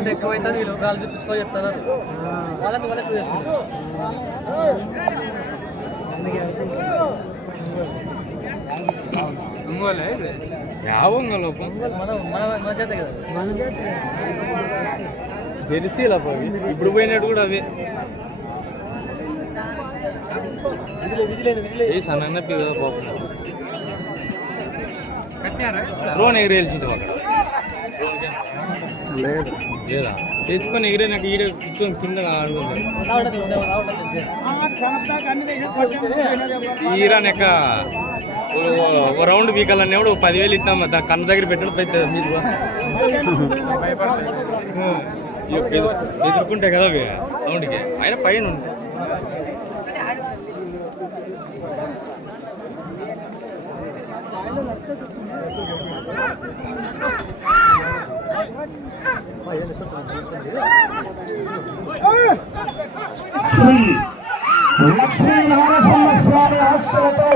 Sound ఎక్కువ అవుతుంది వీళ్ళు గాలి చూసుకొని చెప్తున్నారు వాళ్ళని వాళ్ళే చేసుకుంటారు. జెర్సీలా పోయి ఇప్పుడు పోయినట్టు కూడా అవే. సన్న పిల్లలు పోకుండా. డ్రోన్ ఎగిరేల్సింది అక్కడ లేదు? లేదా తెచ్చుకొని ఎగిరే నాకు ఈడ కూర్చొని కింద ఈరానెక్క ఓ రౌండ్ వీకాలన్నీ కూడా పదివేలు ఇస్తాం దాని కన్న దగ్గర పెట్టడం పెద్ద ఎదు- ఎదుర్కొంటే కదా సౌండ్కి ఆయన పైన ఉంది శ్రీ లక్ష్మీ నరసింహ స్వామి ఆశ్రమతో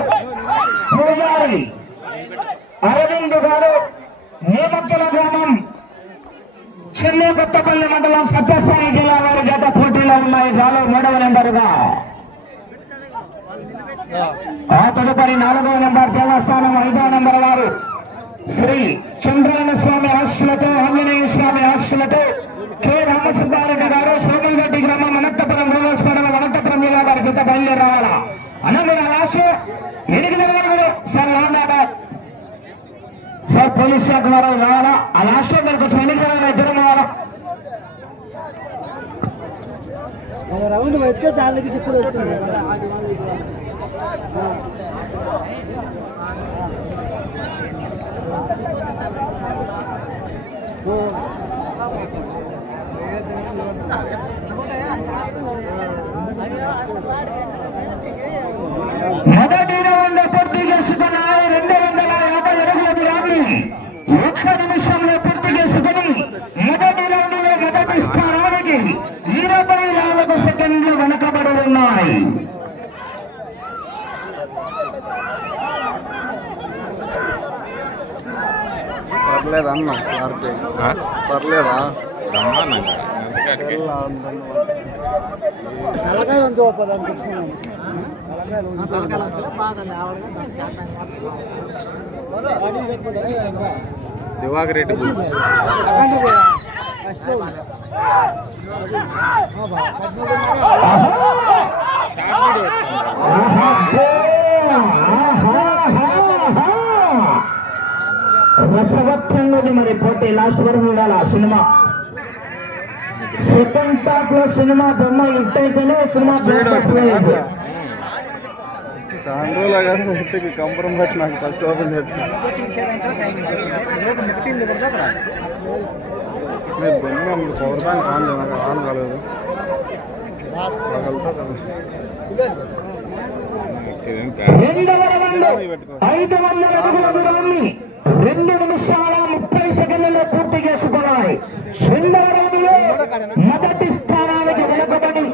పూజారి అరవింద్ గారు నేమక్కల గ్రామం చెన్నై కొత్తపల్లి మండలం సత్యసాయి జిల్లా వారి గత పోటీలో ఉన్నాయి. గాలో మూడవ నెంబరుగా. ఆ తదుపరి నాలుగవ నెంబర్ దేవస్థానం ఐదవ నెంబర్ వారు శ్రీ చంద్రాయణ స్వామి ఆశలతో ఆంజనేయ స్వామి ఆశలతో కె రామసుబ్బారెడ్డి గారు సోమల్రెడ్డి గ్రామం అనంతపురం గోదాస్పడం అనంతపురం జిల్లా వారి చేత బయలుదేరి రావాలా అన్న మీరు లాస్ట్ ఎనిమిది నెలలు సార్ సార్ పోలీస్ శాఖ వారు రావాలా? ఆ లాస్ట్ మీరు కొంచెం ఎన్నికల ఇద్దరు రావాలా రౌండ్ దానికి చిక్కులు వస్తుంది. మొదటి రౌండ్ పూర్తి చేసుకున్నాయి రెండు వందల యాభై అడుగుల దూరాన్ని ఒక్క నిమిషంలో పూర్తి చేసుకుని మొదటి రౌండ్లో మొదటి స్థానానికి ఇరవై నాలుగు సెకండ్లు వెనుకబడి ఉన్నాయి. పర్లేదు అన్న క్లారిటీ పర్లేదా? తలకాయ ఉంది గొప్పది అనుకుంటున్నాను దివాకర్ రెడ్డి రసవత్తంలోని మరి పోటీ లాస్ట్ వరకు చూడాలి ఆ సినిమా. సెకండ్ టాప్లో సినిమా బొమ్మ హిట్ అయితేనే సినిమా. చాలా రోజులు కంపరం బట్టి నాకు. ఫస్ట్ ఓపెన్ చేస్తాను నేను బొమ్మ అప్పుడు పవర్ బ్యాంక్ ఆన్ నాకు ఆన్ కాలేదు. రెండవ రౌండ్ ఐదు వందల అడుగుల దూరాన్ని రెండు నిమిషాల ముప్పై సెకండ్లలో పూర్తి చేసుకున్నాయి. రెండవ మొదటి స్థానానికి వెనుకబడి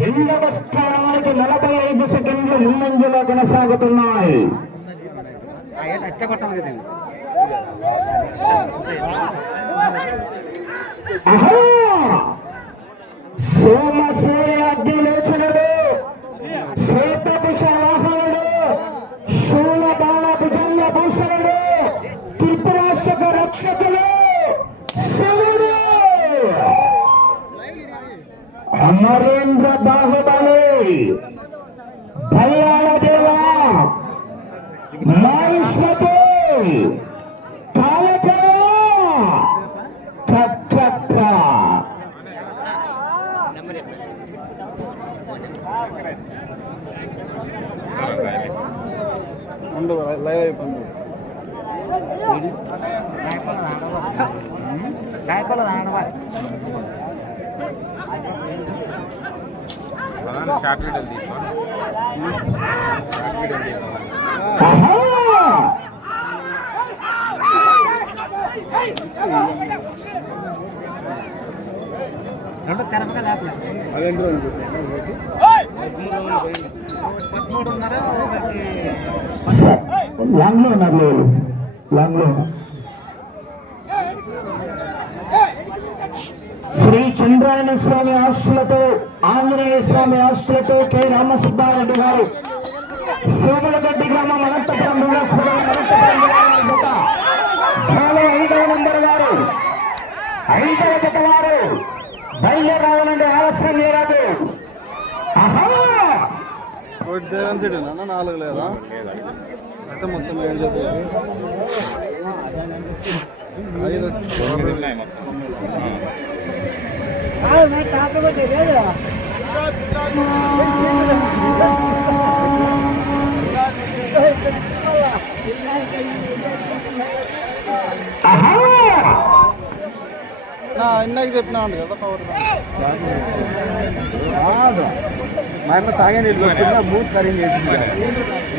రెండవ స్థానానికి నలభై ఐదు సెకండ్లు ముందంజలో కొనసాగుతున్నాయి. ఆహా! Bahia అదేంటి ఉన్నారు లేదు లాంగ్ శ్రీ చంద్రాయణ స్వామి ఆస్తులతో ఆంజనేయ స్వామి ఆస్తులతో కె. రామసుబ్బారెడ్డి గారు. సోములగడ్డి గ్రామం అనంతపురం అనంతపురం జిల్లా జత బాల ఐదవ నంబర్ వారు ఐదవ జత వారు బయలుదేరావాలంటే ఆలస్యం చేయరాదు ఆహా ఒకటి దేవన్ సీట్ అన్న నాలుగు లేదా అయితే మొత్తం ఏం చెప్పారు ఐదు తొమ్మిది ఉన్నాయి మొత్తం ఆహా నా ఇందాక చెప్పినా కదా పవర్ మా అమ్మ తాగే నీళ్ళు మూడు సరిగ్గా చేసింది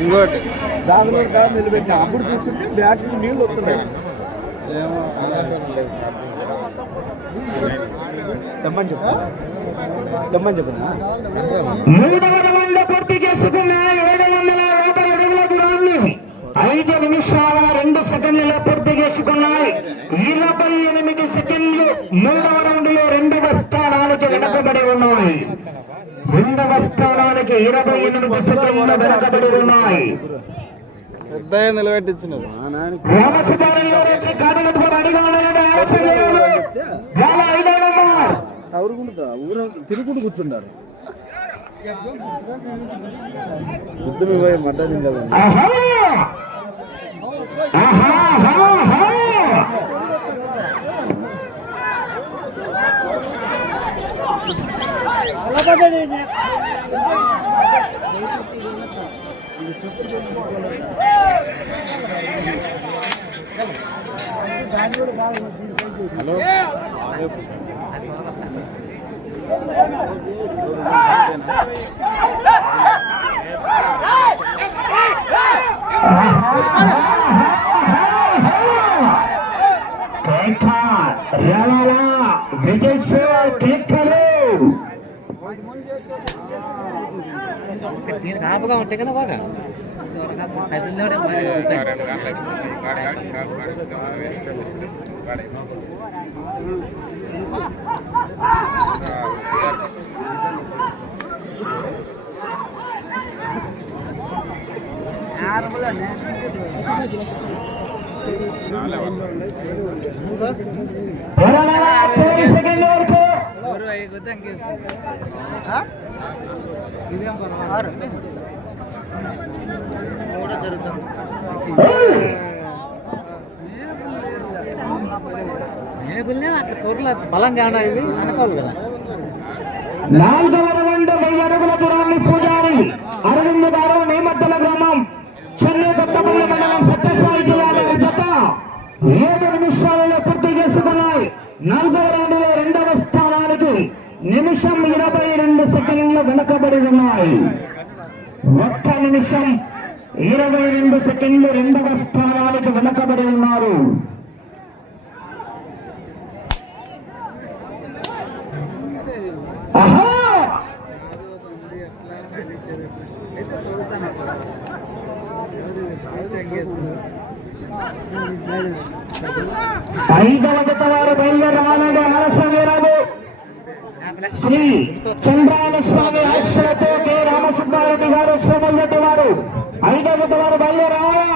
ఇంకోటి దానిలో దాని నిలబెట్టిన అప్పుడు చూసుకుంటే బ్యాటరీ నీళ్ళు వస్తున్నాయి. ఏమో తెమ్మని చెప్పు. తెమ్మని చెప్పనా పూర్తి చేసుకున్న ఏడు వందల యాభై ఐదు నిమిషాల రెండు సెకండ్లలో పూర్తి చేసుకున్నాయి ఇరవై ఎనిమిది సెకండ్లు మూడవ రౌండ్లో రెండవ స్థానానికి వెనకబడి ఉన్నాయి. రెండవ స్థానానికి ఇరవై ఎనిమిది సెకండ్లు వెనకబడి ఉన్నాయి. ఊరు తిరుగుడు కూర్చుంటారు మడ్డ తింటారు. ఆహా ఆహా ఆహా ఆహా కేక రవాల విజయ్ సేవ కేకలు దీనికి ఆపుగా ఉంటే కదా బాగా అది అట్లా కూరలు బలంగా ఉన్నాయి అనుకోవాలి కదా నాలుగవ రౌండ్ వెయ్యి అడుగుల దూరాన్ని పూజారి అరవింద్ గారు నేమద్దల గ్రామం చెన్నై కొత్తపల్లి మండలం సత్యసాయి జిల్లాలో జత ఏడు నిమిషాలలో పూర్తి చేసుకున్నాయి నాలుగవ రౌండ్లో రెండవ స్థానానికి నిమిషం ఇరవై రెండు సెకండ్లు వెనకబడి ఉన్నాయి ఒక్క నిమిషం. ఇరవై రెండు సెకండ్లు రెండవ స్థానానికి వెనకబడి ఉన్నారు. ఐదవ గత వారు బయలుదేరాలంటే ఆలస్యం రాదు శ్రీ చంద్రాయణ స్వామి ఆశ్రతో కె రామసుబ్బారెడ్డి గారు సోమల్రెడ్డి వారు ఐదవ జత వారు బయలుదేరాలా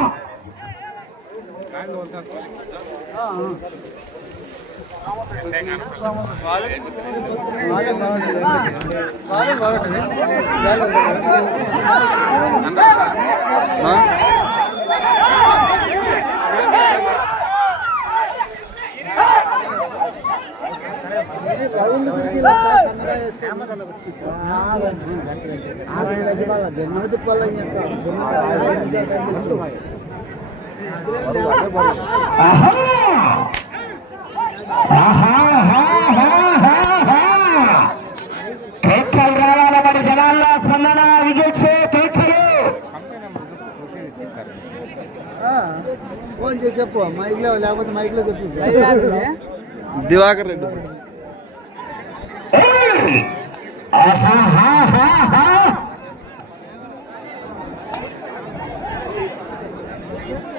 ఆహా ఆహా ఆహా ఆహా కేకలు రావాల మరి జనాల్లో స్పందన విజయ్ కేకలు ఫోన్ చేసి చెప్పు మైక్లో లేకపోతే మైక్లో చెప్పు దివాకర్ రెడ్డి ఏయ్! ఆహా ఆహా ఆహా త్వరగా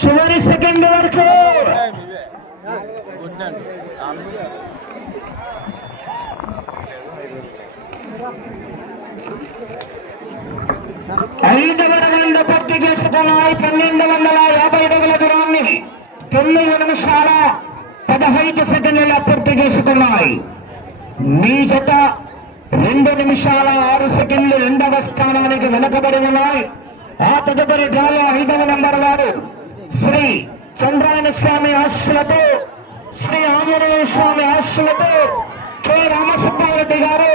చివరి సెకండ్ వరకు. ఐదవ రౌండ్ పూర్తి చేసుకున్నాయి. పన్నెండు వందల యాభై అడుగుల దూరాన్ని తొమ్మిది నిమిషాల పదహైదు సెకండ్ల పూర్తి చేసుకున్నాయి. మీ జత రెండు నిమిషాల ఆరు సెకండ్లు రెండవ స్థానానికి వెనకబడి ఉన్నాయి. ఆ తదుపరి డ్రాలో ఐదవ నంబర్ వారు శ్రీ చంద్రాయణ స్వామి ఆశలతో శ్రీ ఆంజనేయ స్వామి ఆశలతో కె. రామసుబ్బారెడ్డి గారు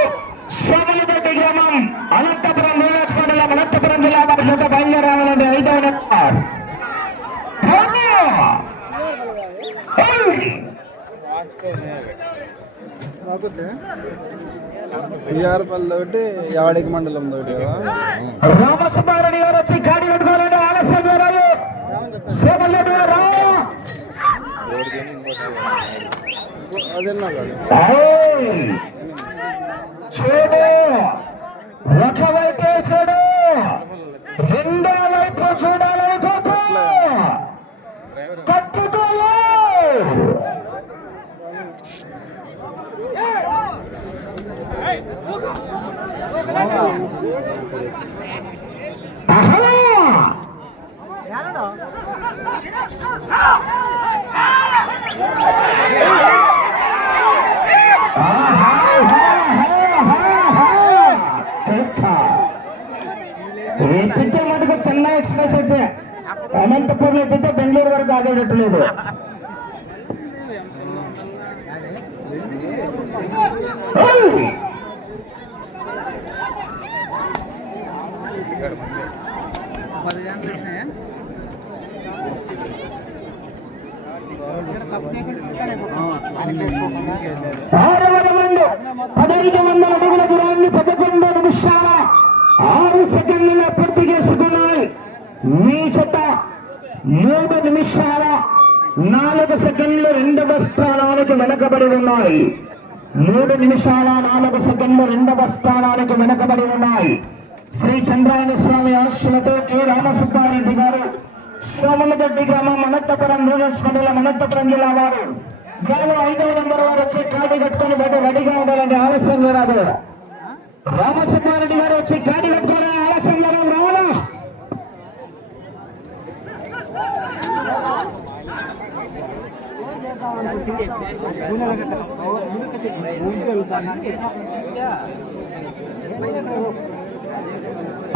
సోమలరెడ్డి గ్రామం అనంతపురం నీరాజ్ మండలం అనంతపురం జిల్లా పరిషత్ బయలుదేరాలండి ఐదవ నంబర్. ధన్య! ఏయ్! బిఆర్పల్లి ఒకటి యావడికి మండలం కదా. రామసుబ్బారెడ్డి గారు వచ్చి గాడి పెట్టుకోవాలంటే ఆలస్యం గారు అదేనా ఎత్తితే మటుకు చెన్నై ఎక్స్ప్రెస్ అయితే అనంతపూర్లో ఎత్తితే బెంగళూరు వరకు ఆగేటట్టు లేదు. ఆరు రౌండ్ పదహైదు వందల అడుగుల దూరాన్ని పదకొండు నిమిషాల ఆరు సెకండ్ల పూర్తి చేసుకున్నాయి మీ చెత్త మూడు నిమిషాల నాలుగు సెకండ్లు రెండవ స్థానానికి వెనకబడి ఉన్నాయి మూడు నిమిషాల నాలుగు సెకండ్లు రెండవ స్థానానికి వెనకబడి ఉన్నాయి శ్రీ చంద్రాయణ స్వామి ఆశలతో కె రామసుబ్బారెడ్డి గారు సోమలదొడ్డి గ్రామం అనంతపురం రూరల్స్ మండలం అనంతపురం జిల్లా వారు గాలి ఐదవ నంబర్ వారు వచ్చి కాడి కట్టుకొని బయట రెడీగా ఉండాలంటే ఆలస్యం రాదు రామసుబ్బారెడ్డి గారు వచ్చి కాడి కట్టుకొని ఆలస్యం లేదు. రావాలా?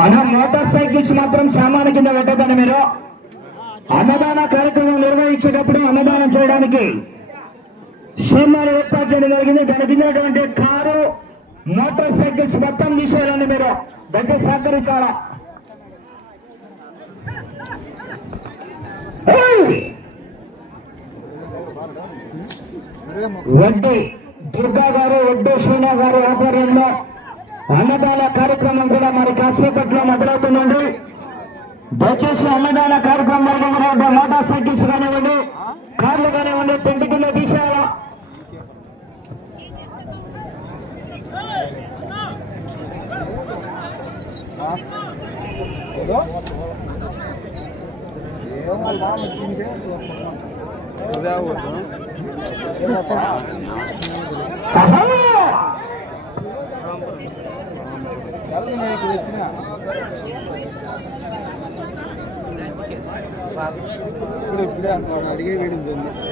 అన్న మోటార్ సైకిల్స్ మాత్రం సామాను కింద పెట్టకండి మీరు. అన్నదాన కార్యక్రమం నిర్వహించేటప్పుడు అన్నదానం చేయడానికి సీమాలు ఏర్పాటు చేయడం జరిగింది. దాని కిందటువంటి కారు మోటార్ సైకిల్స్ మొత్తం తీసేయాలండి మీరు. దయచేసి సహకరించాలా? వడ్డీ దుర్గా గారు వడ్డీ సోనియా గారు ఆధ్వర్యంలో అన్నదాన కార్యక్రమం కూడా మరి కాసేపట్లో మొదలవుతుందండి. దయచేసి అన్నదాన కార్యక్రమం కూడా మోటార్ సైకిల్స్ కానివ్వండి కార్లు కానివ్వండి తిండి కింద తీసేయాలా? ఇప్పుడు ఇప్పుడే అంత అడిగే వేడింది వచ్చింటే ఎంతసేపు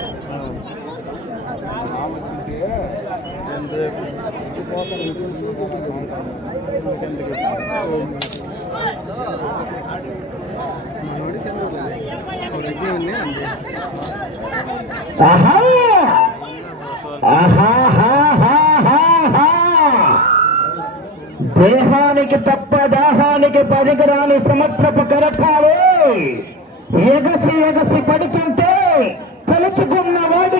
ఆహా! దేహానికి తప్ప దాహానికి పనికిరాని సముద్రపు కరకాలు ఎగసి ఎగసి పడుతుంటే తలుచుకున్న వాడి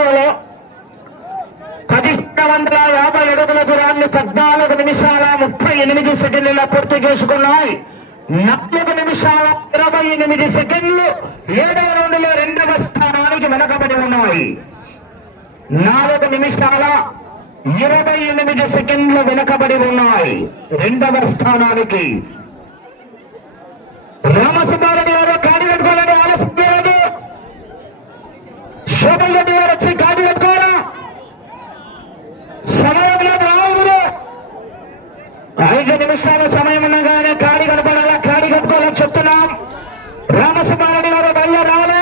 మీరు పదిహేను వందల యాభై అడుగుల దూరాన్ని పద్నాలుగు నిమిషాల ముప్పై ఎనిమిది సెకండ్ల పూర్తి చేసుకున్నాయి. నాలుగు నిమిషాల ఇరవై ఎనిమిది సెకండ్లు ఏడవ రెండులో రెండవ స్థానానికి వెనకబడి ఉన్నాయి. నాలుగు నిమిషాల ఇరవై ఎనిమిది సెకండ్లు వెనకబడి ఉన్నాయి. రెండవ స్థానానికి. రామసుబ్బారెడ్డి గారు కాడి ఆలస్యం. శోభన్ రెడ్డి గారు వచ్చి రావుడు ఐదు నిమిషాల సమయం ఉండగానే కాడి కనపడాలా? కాడి కట్టుకోవాలని చెప్తున్నాం. రామసుబ్బారెడ్డి గారు బయలు రావాలా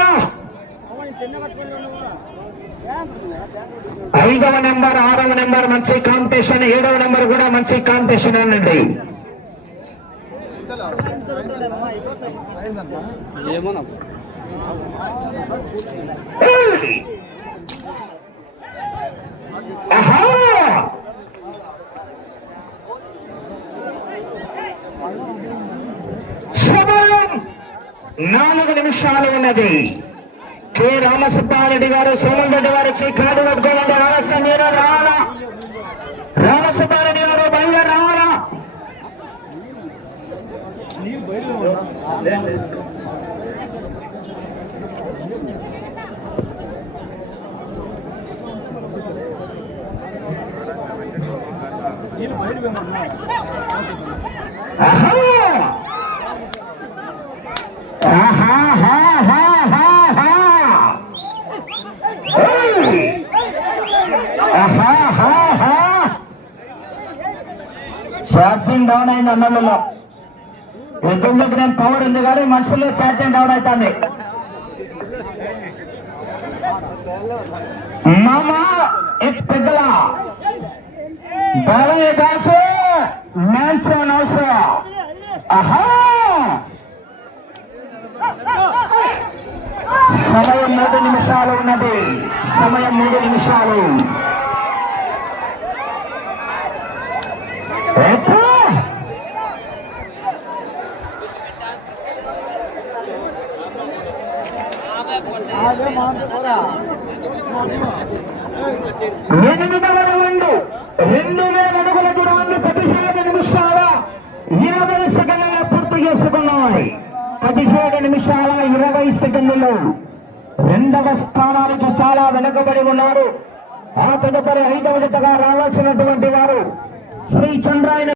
ఐదవ నెంబర్ ఆరవ నెంబర్ మంచి కాంపిటీషన్ ఏడవ నెంబర్ కూడా మంచి కాంపిటీషన్ ఉండండి ఏమో సమయం నాలుగు నిమిషాలు ఉన్నది. కె రామసుబ్బారెడ్డి గారు సోమన్ రెడ్డి గారు వచ్చి కాడు కట్టుకోవాలంటే రావాల్సిన రావాలా రామసుబ్బారెడ్డి గారు బయలు రావాలా ఛార్జింగ్ డౌన్ అయింది అన్నలలో. యుద్ధం దగ్గర పవర్ ఉంది కానీ మనుషుల్లో ఛార్జింగ్ డౌన్ అవుతుంది. మామా एक పెద్దల? బాలయ్య డాన్స్ మ్యాన్స్ హౌస్ ఆహా! సమయం మూడు నిమిషాలు ఉన్నది. సమయం మూడు నిమిషాలు ఎత్తు. ఎనిమిదవ రౌండ్ రెండు వేల అడుగుల దూరాన్ని పదిహేడు నిమిషాల ఇరవై సెకండ్ల పూర్తి చేసుకున్నాయి పదిహేడు నిమిషాల ఇరవై సెకండ్లు రెండవ స్థానానికి చాలా వెనుకబడి ఉన్నారు. ఆ తదుపరి ఐదవ జతగా రావాల్సినటువంటి వారు శ్రీ చంద్రాయన